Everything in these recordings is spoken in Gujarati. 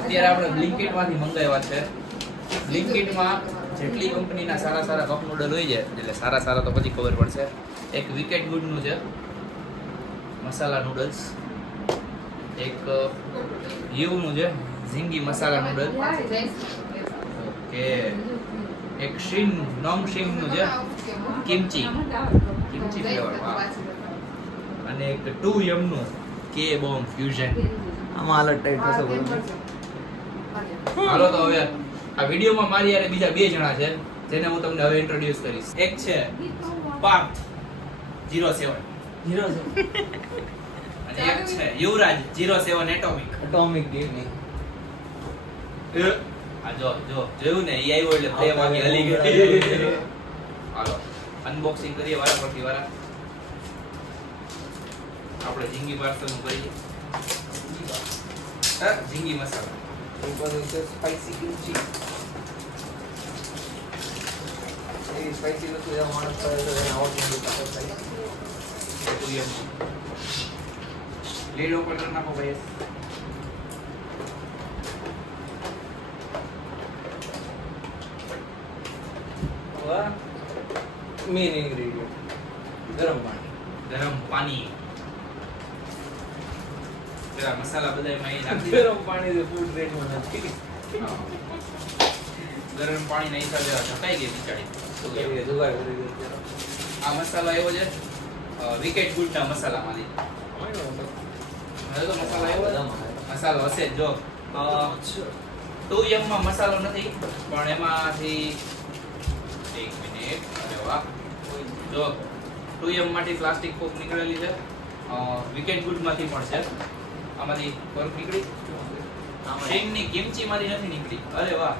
અત્યારે આપણે બ્લિંકિટ માંથી મંગાવ્યા છે. બ્લિંકિટમાં જેટલી કંપનીના સારા સારા કપ નૂડલ હોય છે, એટલે સારા સારા તો પછી ખબર પડશે. એક વિકેટ ગુડનું છે મસાલા નૂડલ્સ, એક યુનું છે ઝીંગી મસાલા નૂડલ, ઓકે, એક શિન નોમ શિનનું છે કિમચી ફ્લેવર, અને એક 2M નું કે બોમ્બ ફ્યુઝન. આમાં હાલત ટાઈટ થશે બરોબર. હાલો તો હવે આ વિડીયોમાં મારી યારે બીજા બે જણા છે જેને હું તમને હવે ઇન્ટ્રોડ્યુસ કરીશ. એક છે પાર્થ 07 અને એક છે યુવરાજ 07 એટોમિક. ગેમિંગ. આ જો જોયું ને, ઈ આવ્યો એટલે પ્લે માંથી હલી ગઈ. હાલો અનબોક્સિંગ કરીએ વારા પરથી વારા. આપણે ઝીંગી પાર્સલ નું કરીએ. ઝીંગી મસાલા, ઉપર છે સ્પાઈસી કિમચી. એ સ્પાઈસી વસ્તુ જે માણસ કરે તો એને આવડતું નથી. લીડ ઉપર કરી નાખો ભાઈ. મેઇન ઇન્ગ્રેડિયન્ટ ગરમ પાણી. પેલા મસાલા બધા એમાં અહીં નાખી ગરમ પાણી જે ફૂડ ગ્રેડમાં નથી. ગરમ પાણીના હિસાબે ઢકાઈ ગઈ બિચારી. જુગાડ કરી દે. આ મસાલો આવ્યો છે વિકેટ ગુડના મસાલામાંથી. હવે તો મસાલો આવ્યો, મસાલો હશે જ. જો 2M માં મસાલો નથી, પણ એમાંથી એક મિનિટ. અરે વાહ, જો 2M માંથી પ્લાસ્ટિક કોક નીકળેલી છે, વિકેટ ગુડ માંથી પણ છે. આમાંથી કોક નીકળી, શેંગની કિમચી માંથી નથી નીકળી. અરે વાહ,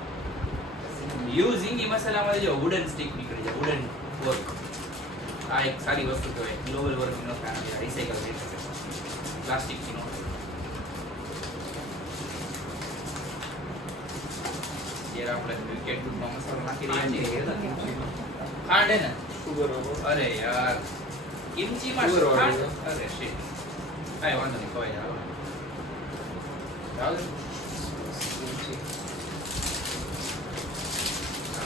યુ ઝીંગી મસાલામાંથી જો વુડન સ્ટિક નીકળી છે, વુડન વર્ક. આ એક સારી વસ્તુ કહેવાય, ગ્લોબલ વર્ક નો કામ છે, રિસાયકલ થઈ શકે પ્લાસ્ટિક થી નો. જ્યારે આપણે વિકેટ ગુડ માં મસાલો નાખી રહ્યા છીએ, ખાંડ હે ને, અરે યાર કિમચી માં ખાંડ, અરે શિટ. કાઈ વાંધો નહીં, ખવાઈ જાવ.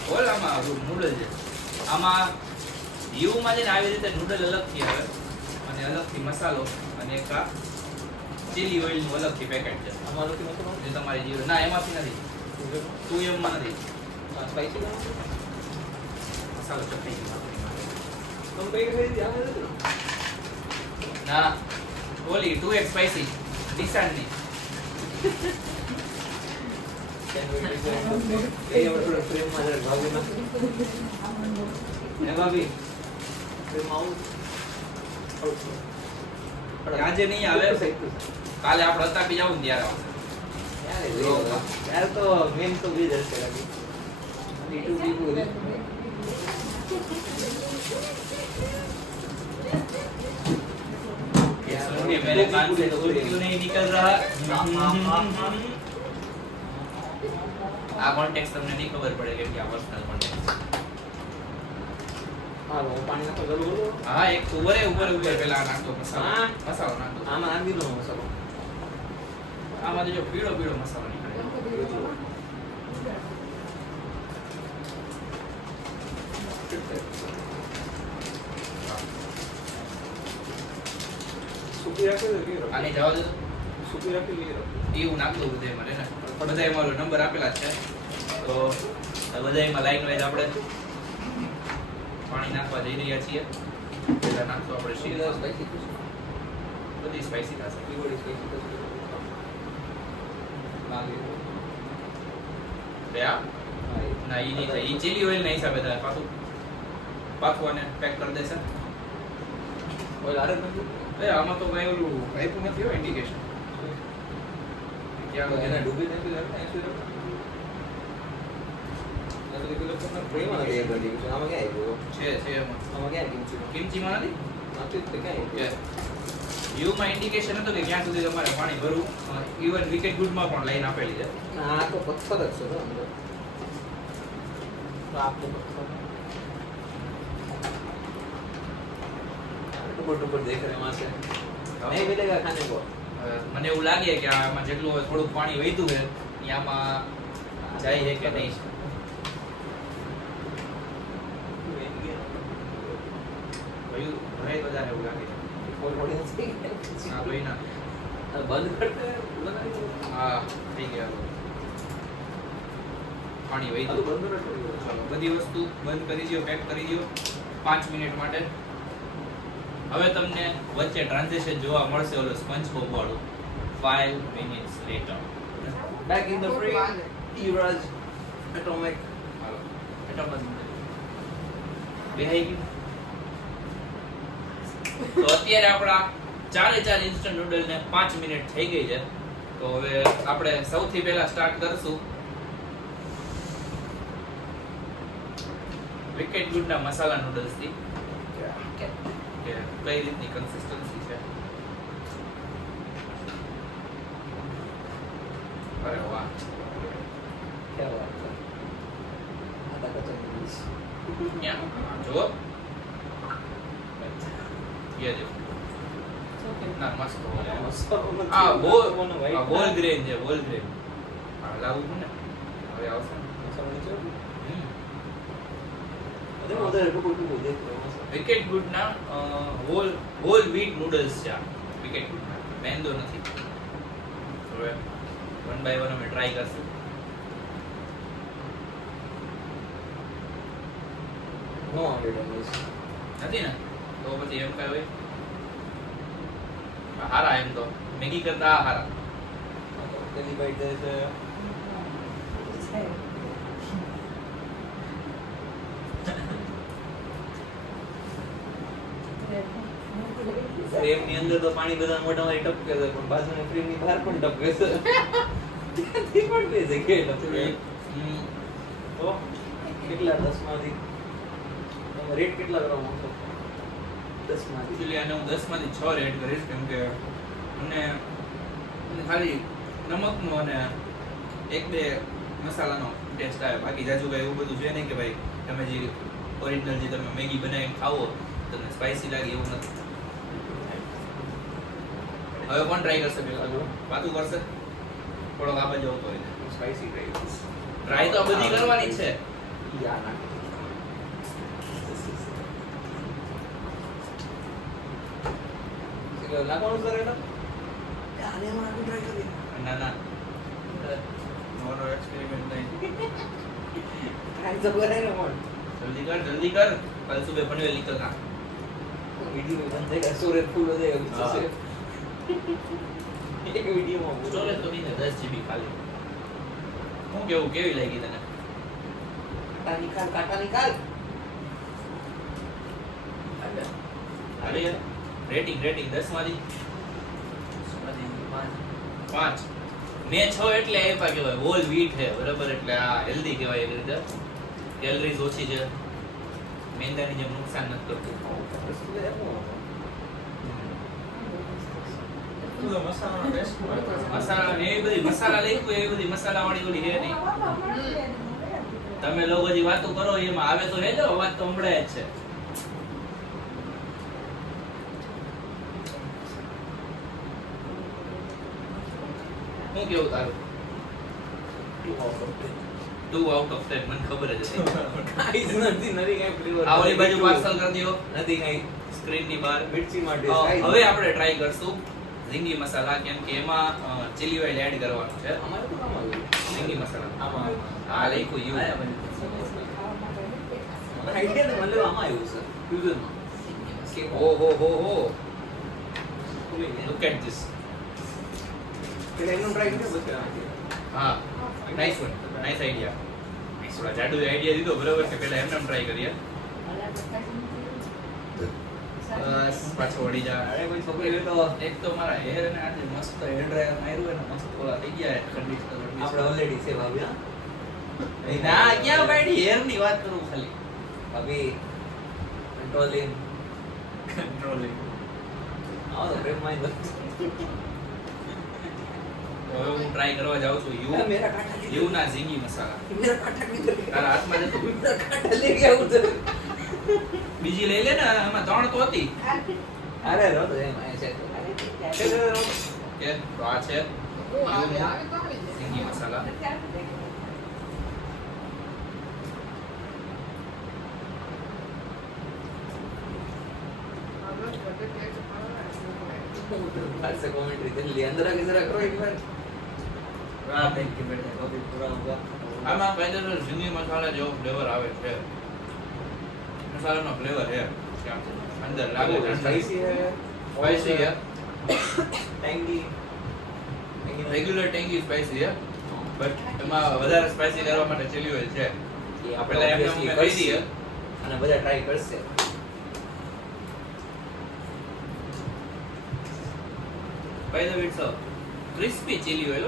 બોલ, આમાં નૂડલ છે, આમાં યુ માં છે ને આવી રીતે નૂડલ અલગથી આવે અને અલગથી મસાલો, અને એક આ ચીલી ઓઇલ નું અલગથી પેકેટ છે. આમાંથી જે તમારી જીવ ના એમાંથી નથી, 2M માં નથી. સ્પાઈસી મસાલો ચટણી કંપની ના, ઓલી 2X સ્પાઈસી નિશાનની. આજે નહીં આવે, કાલે આપણે અતાપી જાવ ને ત્યારે આવશે. યાર તો મેન તો બી જશે લાગી. ये सुनिए मेरे कान से तो क्यों नहीं निकल रहा. આ કોન્ટેક્स्ट તમને નહીં ખબર પડે કે આ પર્સનલ કોન્ટેક્स्ट. હા, પાણી નાખો જરૂર. હા, એક ઉપર પેલા નાખતો મસાલો નાખતો. આમાં નાખી દો મસાલો. આમાં જો પીળો મસાલો નીકળે. સુકી રાખી દો. આને જવા દો, સુકી રાખી લે. એવું નાખ દો બધે મને ને. બધા એમાં નંબર આપેલા જ છે, તો બધા એમાં લાઈન વાઇઝ આપણે પાણી નાખવા જઈ રહ્યા છીએ. પેલા નાખતો આપણે શીર, બધી સ્પાઈસી થશે. ના ઈ નહીં થાય, ઈ ચીલી ઓઇલ ના હિસાબે થાય. પાછું આને પેક કરી દેશે. ઓઇલ આરે નથી. આમાં તો કઈ ઓલું આપ્યું નથી હોય ઇન્ડિકેશન. ક્યાં એને ડૂબી નથી લેતા 80 રૂપિયા. પ્રેમમાં નથી એક બધી છે. આમાં ક્યાં આવ્યું છે એમાં. આમાં ક્યાં કિમચીમાં નથી. નથી તો ક્યાં યુ માં ઇન્ડિકેશન હતું કે ક્યાં સુધી તમારે પાણી ભરવું. ઇવન વિકેટ ગુડ માં પણ લાઈન આપેલી છે. આ તો પથ્થર જ છે તો અંદર. તો આપકો પથ્થર टुकड़ टुकड़ देख रहे हैं वहां से नहीं मिलेगा खाने को. મને એવું લાગે કે આમાં જેટલું હવે થોડુંક પાણી વધ્યું છે એ આમાં જાય છે કે નહીં. ભયું ભરાય વધારે એવું લાગે છે. હા ભાઈ ના બંધ કરતે બનાવી દો. હા થઈ ગયા પાણી આ વધ્યું. તો બંધ ન કરી દો. ચાલો બધી વસ્તુ બંધ કરી દો, પેક કરી દો 5 મિનિટ માટે. હવે તમને વચ્ચે ટ્રાન્ઝેક્શન જોવા મળશે ઓલો સ્પંજબોબ વાળું 5 minutes letter. Back in the free Eraj Atomic. હાલો ફટાફટ બેહાઈ ગયું. તો અત્યારે આપણા ચારે ચાર ઇન્સ્ટન્ટ નૂડલ ને 5 મિનિટ થઈ ગઈ છે. તો હવે આપણે સૌથી પહેલા સ્ટાર્ટ કરશું વિકેટ ગુડ ના મસાલા નૂડલ્સ થી કે કઈ રીતની કન્સિસ્ટન્સી છે. અરે વાહ क्या बात है. आधा कच्चा इंग्लिश. ક્યાં જો ये देखो कितना मस्त हो रहा है. આ બોલ ગ્રેન છે, બોલ ગ્રેન. આ લાવું ને હવે આવશે ને. વિકેટ ગુડ ના હોલ વ્હીટ નૂડલ્સ છે આ. વિકેટ ગુડ ના મેંદો નથી. હવે વન બાય વન અમે ટ્રાય કરશું. No hundred English. નથી ને તો પછી એમ કઈ હોય હારા. એમ તો મેગી કરતા આ હારા. पहली बाइट जैसे ફ્રેમ ની અંદર તો પાણી બધા મોઢામાં ટપકે છે પણ બાજુની ફ્રેમ ની બહાર પણ ટપકે છે. ત્યાંથી પણ બે જગ્યાએ ટપકે. તો કેટલા 10 માંથી રેટ કેટલા કરવા માંગો? 10 માંથી એકચ્યુઅલી આને હું 10 માંથી 6 રેટ કરીશ કેમ કે મને ખાલી નમકનો અને એક બે મસાલાનો ટેસ્ટ આવે. બાકી જાજુ કઈ એવું બધું છે નહીં કે ભાઈ તમે જે ઓરિજિનલ જે તમે મેગી બનાવીને ખાવો તમને સ્પાઇસી લાગે એવું નથી. હવે કોણ ટ્રાય કરશે પેલા? વાતું કરશે થોડોક આ બાજુ આવતો હોય. Spicy try. ટ્રાય તો આ બધી કરવાની જ છે. યા ના સિલો નાખવાનું સર એનો આને માં આપણે ટ્રાય કરીએ. ના ના નોનો એક્સપેરિમેન્ટ નહીં. ટ્રાય તો કરે ને મોડ जल्दी कर कल सुबह पनवेल निकलना. वीडियो में बंदे का स्टोरेज फुल हो जाएगा पीछे से. एक वीडियो में स्टोरेज तो नहीं है 10 GB खाली. હું કેવું કેવી લાગી તને? काटा निकाल અરે રેટિંગ 10 માંથી 5. મેં 6 એટલે આપ્યા કહેવાય. હોલ વ્હીટ છે બરાબર એટલે આ હેલ્ધી કહેવાય. એ રીતે કેલરીઝ ઓછી છે. મેંદાની જેમ નુકસાન નથી કરતું. મસાલા ને એવી બધી મસાલા લખ્યું એવી બધી મસાલા વાળી ઓલી હે નહીં. તમે લોકો જે વાતો કરો એમાં આવે તો હેજો અવાજ તો સંભળાય જ છે. હું કેવું તારું? 2 out of 10 મને ખબર જ હતી. ગાઈસ નથી કઈ ફ્લેવર. આ ઓલી બાજુ પાર્સલ કરી દો નથી કઈ સ્ક્રીન ની બહાર. મિર્ચી માટે હવે આપણે ટ્રાય કરશું ઝીંગી મસાલા કેમ કે એમાં ચીલી ઓઇલ એડ કરવાનું છે. અમારે તો કામ આવ્યું ઝીંગી મસાલા આમાં આ લખ્યું યુ. આઈડિયા તો મને આમાં આવ્યું છે ફ્યુઝનમાં ઓહો હો હો લુક એટ ધીસ. એટલે એનું ટ્રાય કર્યો પછી હા નાઈસ વન નાઈસ આઈડિયા. થોડા જાડુ આઈડિયા દીધો બરાબર કે પહેલા એમને ટ્રાય કરીએ. બસ પાછો વળી જા. અરે કોઈ છોકરી તો એક તો મારા હેર ને આજે મસ્ત હેર ડ્રાયર માર્યું અને મસ્ત ઓલા થઈ ગયા કંડીશનર. આપણે ઓલરેડી છે ભાભી હા ના ક્યાં પાડી હેર ની વાત કરું ખાલી. ભાભી કંટ્રોલિંગ આવો તો પ્રેમ માં હવે હું ટ્રાય કરવા જાઉં છું યુ मेरा काटा યુ ના ઝીંગી મસાલા. मेरा काटा किधर गया તારા હાથમાં જતો मेरा काटा ले गया उधर બીજી લઈ લે ને એમાં 3 તો હતી. अरे रो तो एम ऐसे ઓકે તો આ છે સિંગી મસાલા. फारसे कमेंट्री जल्दी अंदर आके जरा करो एक बार वाह थैंक यू बेटा कॉफी पूरा होगा આમાં કાયદેસર સિંગી મસાલા જેવો ફ્લેવર આવે છે. મસાલાનો ફ્લેવર છે ક્યાં અંદર લાગે છે. स्पाइसी है સ્પાઈસી છે, टैंगी રેગ્યુલર ટેંગી સ્પાઈસી છે, બટ એમાં વધારે સ્પાઈસી કરવા માટે ચીલી ઓઇલ છે. ये આપણે આપણે એમને ઓબ્વિયસલી કહી દઈએ. અને બધા ટ્રાય કરશે by the way it's crispy chilli oil.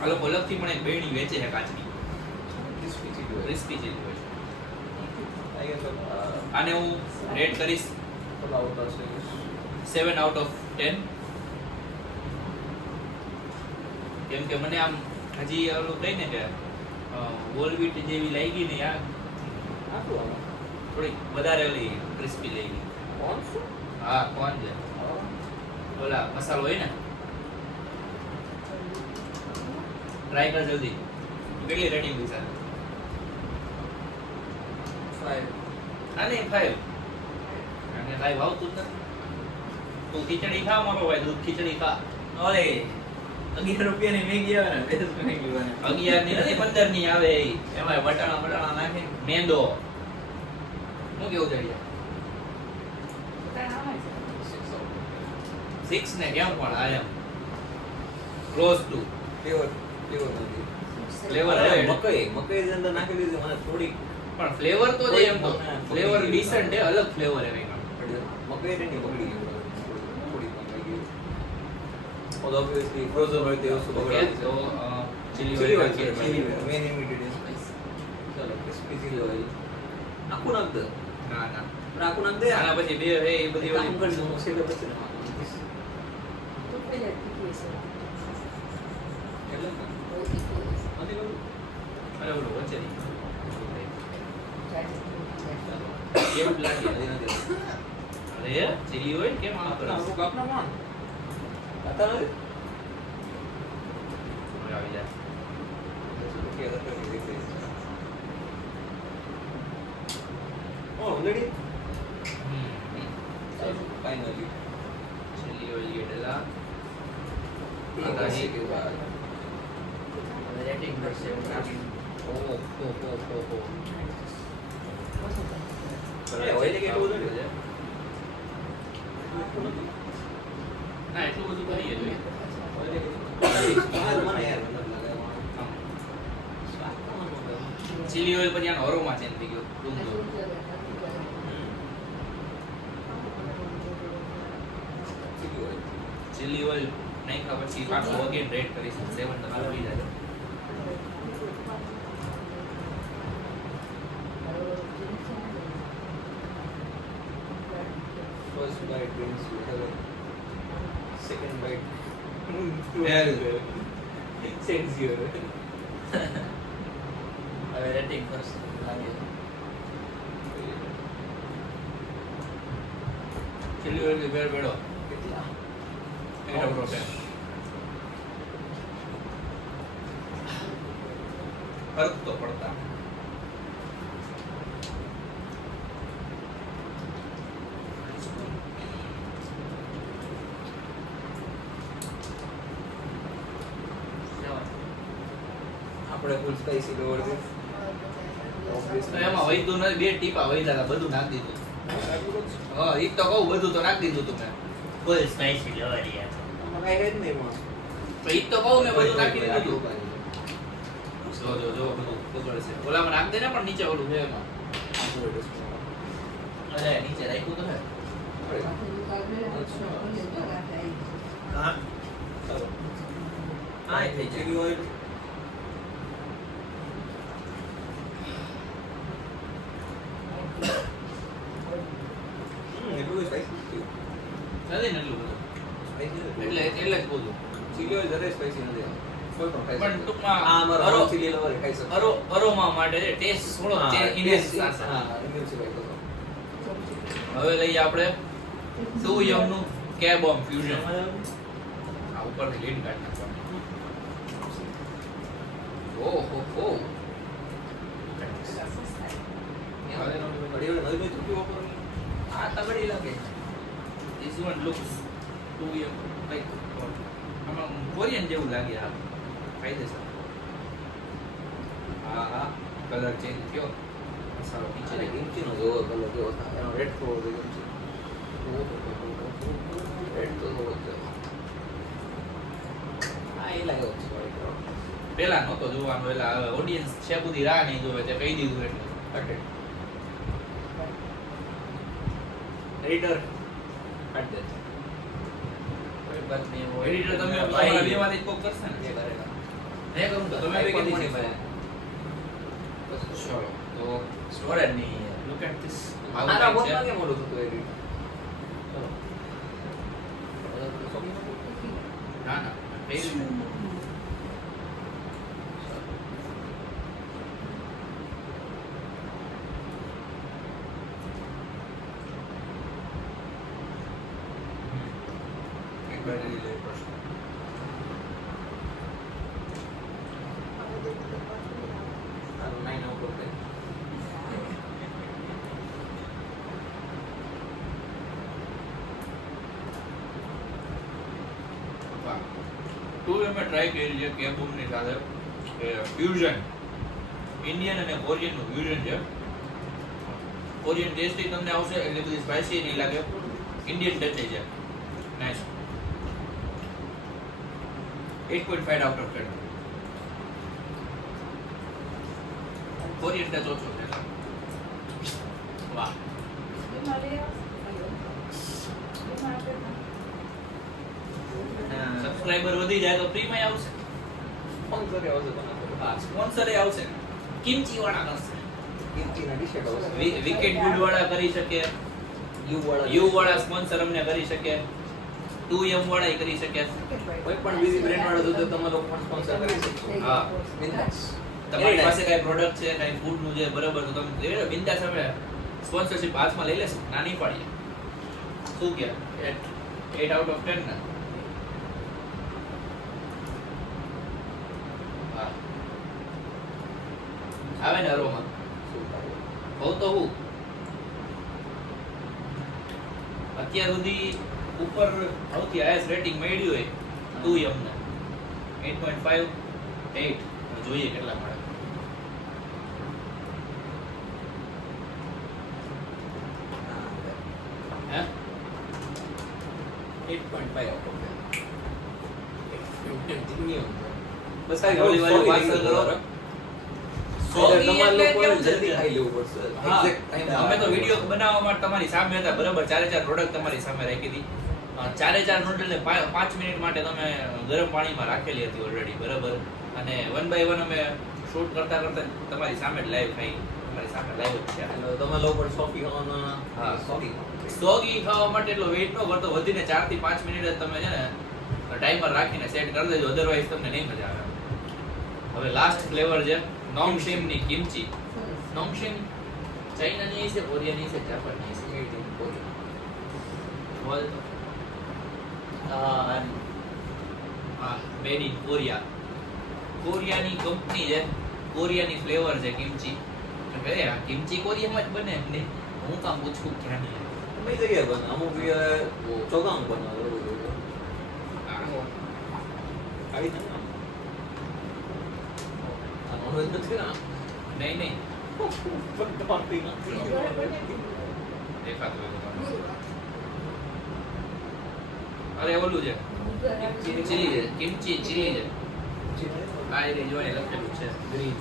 આ લોકો અલગથી પણ એક બેણી વેચે છે કાચની crispy chilli crispy chilli oil. I guess આને હું રેટ કરીશ થોડા આઉટ ઓફ 7 out of 10. કેમ કે મને આમ હજી ઓલું કહીને કે વોલવીટ જેવી લાગી ને યાર, આટલું આમાં થોડી વધારે ઓલી ક્રિસ્પી લાગી. કોણ શું હા કોણ છે ઓલા મસાલો હોય ને, ટ્રાય કર જલ્દી. કેટલી રેટિંગ હોય સર? 5 હા નહીં 5. અને 5 આવતું જ નથી. તું ખીચડી ખા મારો ભાઈ, દૂધ ખીચડી ખા. ઓલે 11 રૂપિયાની મેગી આવે ને બેસ મેગી બને 11 ની નથી 15 ની આવે એ. એમાં બટાણા નાખી મેંદો હું કેવું જડિયા 6 ને કેમ પણ આ એમ ક્લોઝ ટુ ફ્લેવર નથી ફ્લેવર અરે, આવે મકઈ ની અંદર નાખી દીધી મને થોડી પણ ફ્લેવર તો છે એમ તો ફ્લેવર ડિસન્ટ છે, અલગ ફ્લેવર છે કંઈક. મકઈ ની બગડી ગઈ થોડી બગડી ગઈ ઓબ્વિયસલી ફ્રોઝન હોય તે વસ્તુ ઓકે બગડી તો chilli chilli oil oil chilli man immediate spice ચાલો ક્રિસ્પી ચીલી ઓઇલ આખું નાખ દે ના ના પણ આખું નાખ દે આના પછી બે હે એ બધી કામ ઓલી કરજો હું સેલે પછી નાખું એટલે નથી કરું અરે ઓલું વચ્ચે કેવું લાગે? નથી અરે ચીલી ઓઇલ કેમ આમ કરે? આપના કોણ आता નથી હવે આવી જાય. Oh, already? હમ. Finally. ચીલી ઓઇલ ગેડેલા आधा ही के बाद. રેટિંગ કરશે. ઓ ઓઇલ કેટલું બધું છે? ના એટલું બધું કરીએ જોઈએ. ચીલી ઓઇલ પછી આનો અરોમા ચેન્જ થઈ ગયો. ડુંગળો. ચીલી ઓઇલ નાખ્યા પછી પાછું અગેન રેડ કરીશું 7 તમારે મળી જાય. First bite brings you heaven. Second bite Hell. sends you. હવે રેટિંગ કરશે લાગે. ચીલી ઓઇલ ની બેડ બેડો કેટલા? 8 out of 10. ફરક તો પડતા. આપણે ફૂલ સ્પાઈસી લોવર છે. તો એમાં વૈધું નથી, બે ટીપા વૈધા હતા, બધું નાખી દીધું. હા ઈ તો કહું, બધું તો નાખી દીધું તું મેં. ફૂલ સ્પાઈસી લવર યાર. આમાં કાંઈ હે જ નહીં એમાં. તો ઈ તો કહું મેં બધું નાખી દીધું તું. જો બધું બગડશે. ઓલામાં નાખ દે ને, પણ નીચે ઓલું છે એમાં. અરે નીચે રાખ્યું તો હે. હા ચાલો હા એ થઈ ચીલી ઓઇલ એટલું સ્પાઈસી નથી ને એટલું બધું. એટલે એટલે જ બધું. ચીલી ઓઇલ જરાય સ્પાઈસી નથી કોઈ પણ ખાઈ પણ શકે. ટૂંકમાં આ મારો ચીલી લવર ખાઈ શકે અરોમા માટે છે, ટેસ્ટ થોડો ઇન્ડિયન હા ઇન્ડિયન સિવાય તો હવે લઈએ આપણે સુયમનું કે બોમ્બ ફ્યુઝન અમારે આ ઉપરથી લીડ કાઢી નાખવાનું ઓહો હો ઘડી વાર નવી ચૂકી વાપરવાની. આ તગડી લાગે this one looks too young like આમાં કોરિયન જેવું લાગે આ કાયદેસર હા કલર ચેન્જ થયો મસાલો નીચે અને લાગ્યો. કિમચીનો જોવો કલર કેવો થાય. એનો રેડ થોડો થઈ ગયો છે. રેડ તો થોડો જ છે. હા, એ લાગ્યો છે white rock. પેલા નહોતો જોવાનો એલા ઓડિયન્સ છે બધી રાહ નહીં જોવે તે કહી દીધું એટલે અટે. એડિટર કાઢ દે. કોઈ બાત નહીં હોય. એડિટર તમે ભાઈ, તમારા બેમાંથી જ કોક કરશે ને જે કરેલા. હે કરું તો તમે બે કીધી છે ભાઈ ચલો તો સ્ટોરેજ ની લુક એટ ધીસ આના બોલમાં કેમ મોડું થતું એડિટ? ચલો. ના ના થઈ રહ્યું છે. એક બેટરી લઈ પડશે આનું 9 આઉટ ઓફ 10. વાહ ટુ અમે ટ્રાય કરી છે કે બૂમની સાથે ફ્યુઝન ઇન્ડિયન અને કોરિયન નું ફ્યુઝન છે કોરિયન ટેસ્ટી તમને આવશે એટલે બધી સ્પાઇસી નહીં લાગે ઇન્ડિયન ટચ છે nice 8.5 out of 10 Korean touch ઓછો છે વાહ સબસ્ક્રાઇબર વધી જાય તો ફ્રી માં આવશે સ્પોન્સર આવશે તમને. હા સ્પોન્સર આવશે કિમચી વાળા કરશે કિમચીના ટી-શર્ટ આવશે. વિકેટ ગુડ વાળા કરી શકે યુ વાળા. યુ વાળા સ્પોન્સર અમને કરી શકે 2M વાળા ય કરી શકે કોઈ પણ બીજી બ્રાન્ડ વાળા જો તો તમે લોકો પણ સ્પોન્સર કરી શકશો. હા. બિંદાસ. તમારી પાસે કઈ પ્રોડક્ટ છે કઈ ફૂડ નું છે બરાબર તો તમે બિંદાસ અમે સ્પોન્સરશિપ હાથમાં લઈ લેશું નાની પાડીએ શું કે 8 આઉટ ઓફ 10 ના હા આવે ને અરોમા બહુ તો હું અત્યાર સુધી ઉપર સૌથી હાઈએસ્ટ રેટિંગ મળ્યું હોય 2M ને 8.5 8 જોઈએ કેટલા મળે હે 8.5 આઉટ ઓફ 10. બસ આ ઓલી વાળી parcel કરો. સોગી એટલે કેવું છે? જલ્દી ખાઈ લેવું પડશે. હા, Exact time અમે તો વિડિયો બનાવવા માટે તમારી સામે હતા બરાબર ચારે ચાર પ્રોડક્ટ તમારી સામે રાખી હતી ચારે ચાર નૂડલ ને 5 મિનિટ માટે તમે ગરમ પાણીમાં રાખેલી હતી ઓલરેડી બરાબર અને 1 બાય 1 અમે શૂટ કરતા કરતા તમારી સામે જ લાઈવ ખાઈ તમારી સામે લાઈવ જ છે એટલે તમે લોકો પણ સોફી ખાવાના. હા. સોફી સોગી ખાવા માટે એટલો વેઇટ ન કરતો વધીને 4 થી 5 મિનિટ જ તમે છે ને ટાઈમર રાખીને સેટ કરી દેજો અધરવાઇઝ તમને નહીં મજા આવે હવે લાસ્ટ ફ્લેવર છે નોંગશિમ ની કિમચી નોંગશિમ ચાઇનાની છે કોરિયાની છે જાપાનની છે Made in Korea. બોલ તો હા મેડ ઇન કોરિયા કોરિયાની કંપની છે કોરિયાની ફ્લેવર છે કિમચી એટલે આ કિમચી કોરિયામાં જ બને એમ ને હું કામ પૂછું ક્યાં નહીં કઈ જગ્યાએ બને? અમુક જગ્યાએ ચોગામ બનાવે એવું બધું. કાઢી નાખ ને. આ non-veg નથી ને? નહીં નહીં પણ કાઢી નાખ. દેખાતું હોય તો તમને. અરે ઓલું છે ચીલી છે કિમચી ચીલી છે આ એ જોઈ લખેલું છે green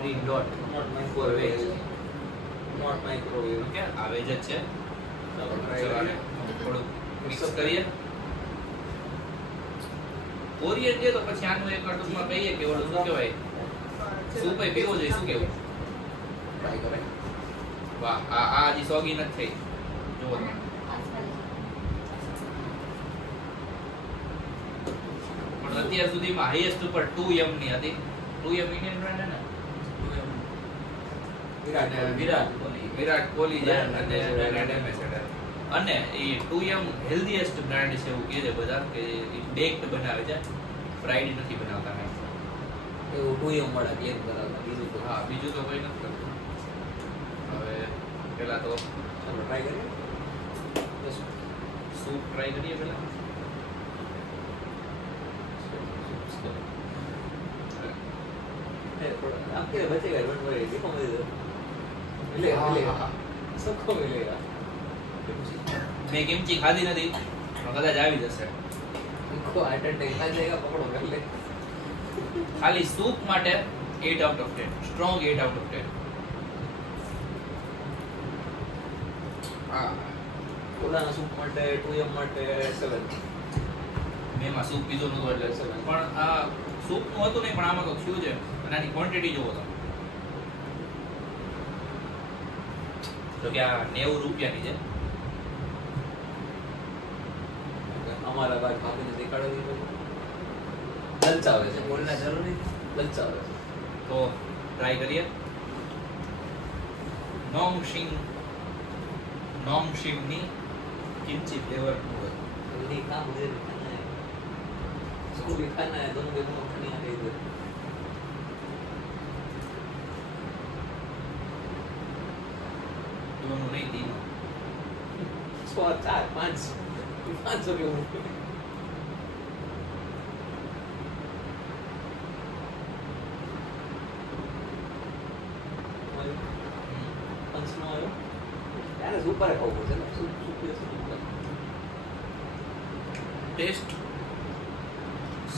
green dot Not my For veg. Not microwave. Okay આ વેજ જ છે ચાલો try ચલો આને કરીએ. થોડું મિક્સ કરીએ કોરિયન છે તો પછી આનું એક ટૂંકમાં કહીએ કે ઓલું શું કહેવાય સૂપ એ પીવો જોઈએ શું કહેવું Try કરે. વાહ આ હજી સોગી નથી થઈ જુઓ તમે પણ અત્યાર સુધીમાં હાઈએસ્ટ ઉપર 2M ની હતી 2M ઇન્ડિયન બ્રાન્ડ હે ને 2M વિરાટ અને વિરાટ કોહલી છે અને બ્રાન્ડ એમ્બેસેડર અને એ 2M હેલ્ધીએસ્ટ બ્રાન્ડ છે એવું કહે છે બધા કે એ બેક્ડ બનાવે છે, ફ્રાઈડ નથી બનાવતા કાંઈ. એવું 2M વાળા ક્લેમ કરાવતા, બીજું તો હા, બીજું તો કોઈ નથી કરતું. હવે પેલા તો ચાલો ટ્રાય કરીએ. બસ સૂપ ટ્રાય કરીએ પેલા. આમ કે બચેગા ડોન્ટ વરી, देखो मुझे मिलेगा मिलेगा सबको मिलेगा. મેં કિમચી ખાધી નથી, પણ કદાચ આવી જશે. इनको हार्ट अटैक आ जाएगा, पकड़ो कर ले. ખાલી સૂપ માટે 8 out of 10, strong 8 out of 10. હા, ઓલાના સૂપ માટે 2M માટે 7. મેં એમાં સૂપ પીધો નતો એટલે પણ આ સૂપનું હતું નહીં, પણ આમાં તો શું છે અને આની ક્વોન્ટિટી જોવો તમે. તો કે આ 90 રૂપિયાની છે. અમારા બાર ભાભીને દેખાડો દીધો. લલચાવે છે, બોલના જરૂરી લલચાવે છે. તો ટ્રાય કરીએ. નોમશિમની કિમચી ફ્લેવર નૂડલ. जल्दी खा, मुझे भी खाना है, इसको भी खाना है, दोनों को खानी है इधर. दोनों नहीं, तीनों. 6 4 5 500 के ऊपर. पंचनो आयो यार, सुपर है खाओ છે ને, સુપર સુપર. ટેસ્ટ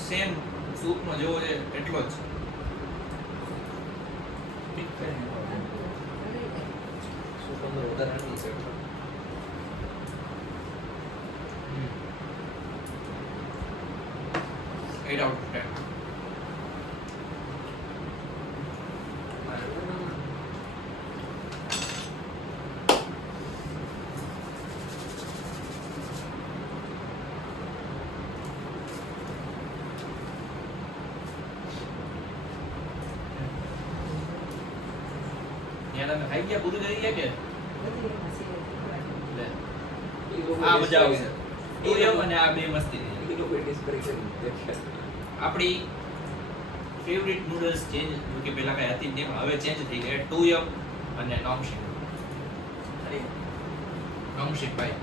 સેમ સૂપનો જેવો છે એટલો જ. સુપર નો વધારાની છે. 8 આઉટ ઓફ 10. યાર તમે ખાઈ ગયા, પૂરું કરી ગયા કે લે. આ મજા આવશે. 2M અને આ બે મસ્તી થઈ. એ લોકો ટેસ્ટ કરી છે. આપણી ફેવરિટ નૂડલ્સ ચેન્જ કે પહેલા કઈ હતી નહીં, હવે ચેન્જ થઈ ગઈ. 2M અને નોમશિમ. નોમશિમ ભાઈ,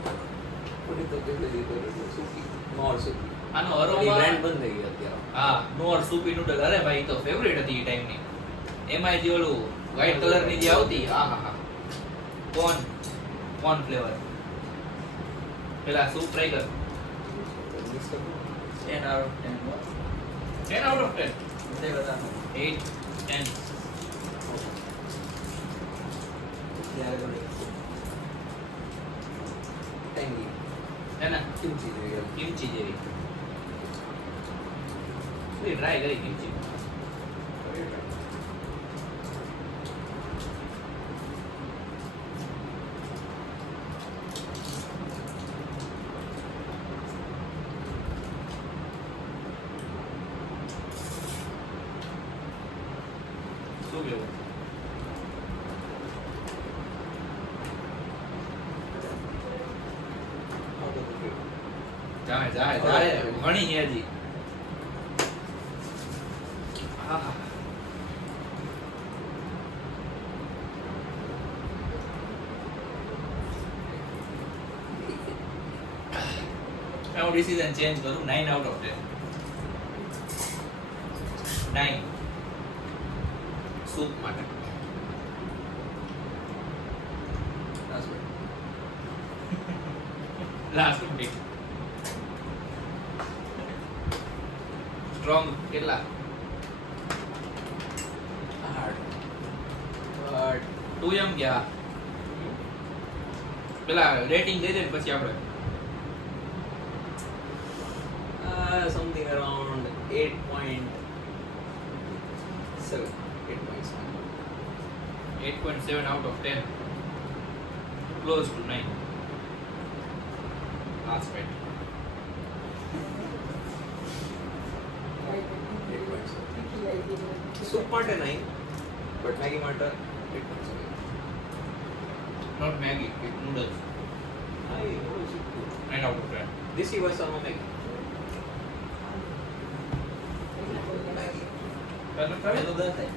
પૂરી તો કેટલી દીધો સુકી મોર સુકી. આનો બ્રાન્ડ અરોમા. બંધ થઈ ગઈ અત્યારે. હા, નોર સૂપી નૂડલ. અરે ભાઈ, તો ફેવરિટ હતી એ ટાઈમની. એમાં જે ઓલું વ્હાઈટ કલરની જે આવતી, આહાહા. Corn flavour. પેલા સૂપ ટ્રાય કર. મિક્સ કરો. 10 out of 10. 10 out of 10. તે બતાવો. 8, 10. ત્યારે બને ટેંગી હે ને? કિમચી જેવી. કિમચી જેવી. ટ્રાય કરી કિમચી. શું કેવું? જાય ઘણી છે હજી. આહા. હું ડિસિઝન ચેન્જ કરું. 9 out of 10. 9 સૂપ માટે. લાસ્ટ વીક સ્ટ્રોંગ કેટલા? 2M ગયા. પેલા રેટિંગ દઈ દે ને પછી આપણે. Something around 8.7. 8.7 out of 10. Close to 9. Last bit. 8.7. Soup માટે 9, but Maggi માટે 8.7. Not Maggi, it's noodles. હા, એ બહુ શીખવું. 9 out of 10. દેશી ભાષામાં મેગી. તને એનો દર થાય.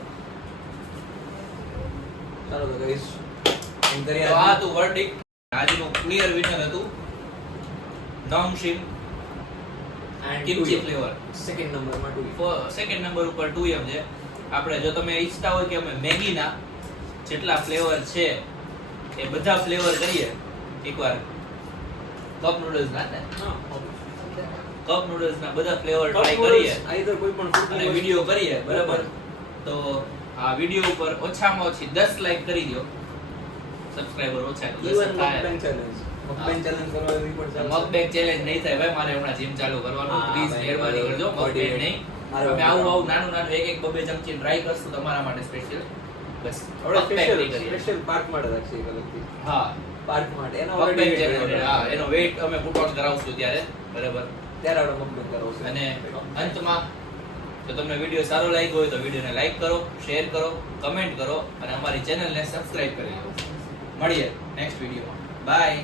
ચાલો તો guys, એમ કરીએ તો આ હતું verdict. આજનું ક્લિયર વિનર હતું નોંગશિમ And કિમચી 2M. ફ્લેવર. સેકન્ડ નંબરમાં 2M. સેકન્ડ નંબર ઉપર 2M છે. આપણે જો તમે ઈચ્છતા હોય કે અમે મેગીના જેટલા ફ્લેવર છે એ બધા ફ્લેવર કરીએ એકવાર કપ નૂડલ્સ ના ને હા, કપ નૂડલ્સ ના બધા ફ્લેવર Cup ટ્રાય noodles, કરીએ either કોઈ પણ fruit અને ની વિડિયો વસ્તુ. કરીએ બરાબર તો આ વિડિયો ઉપર ઓછામાં ઓછી 10 લાઈક કરી દો સબસ્ક્રાઇબર ઓછા તો 10 Even થાય mukbang challenge. Mukbang challenge કરવા એવી પણ ચાલશે. મકબેક ચેલેન્જ નહીં થાય ભાઈ મારે હમણાં જીમ ચાલુ કરવાનું હા, પ્લીઝ ભાઈ, મહેરબાની બરોબર. કરજો મકબેક નહીં મારે અમે આવું નાનું નાનું એક બબે ચમચી ટ્રાય કરશું તમારા માટે સ્પેશિયલ બસ આપણે મકબેક special નહીં કરીએ special park માટે રાખીએ એક અલગથી. હા Park માટે. એનો મકબેક already ચેલેન્જ weight હા એનો વેઇટ અમે પુટ ઓન કરાવશું ત્યારે બરાબર ત્યારે આપણે mukbang કરાવશું. અને અંતમાં જો તમને વિડીયો સારો લાગ્યો હોય તો વિડીયોને લાઈક કરો શેર કરો કમેન્ટ કરો અને અમારી ચેનલને સબસ્ક્રાઇબ કરી લો મળીએ નેક્સ્ટ વિડીયોમાં બાય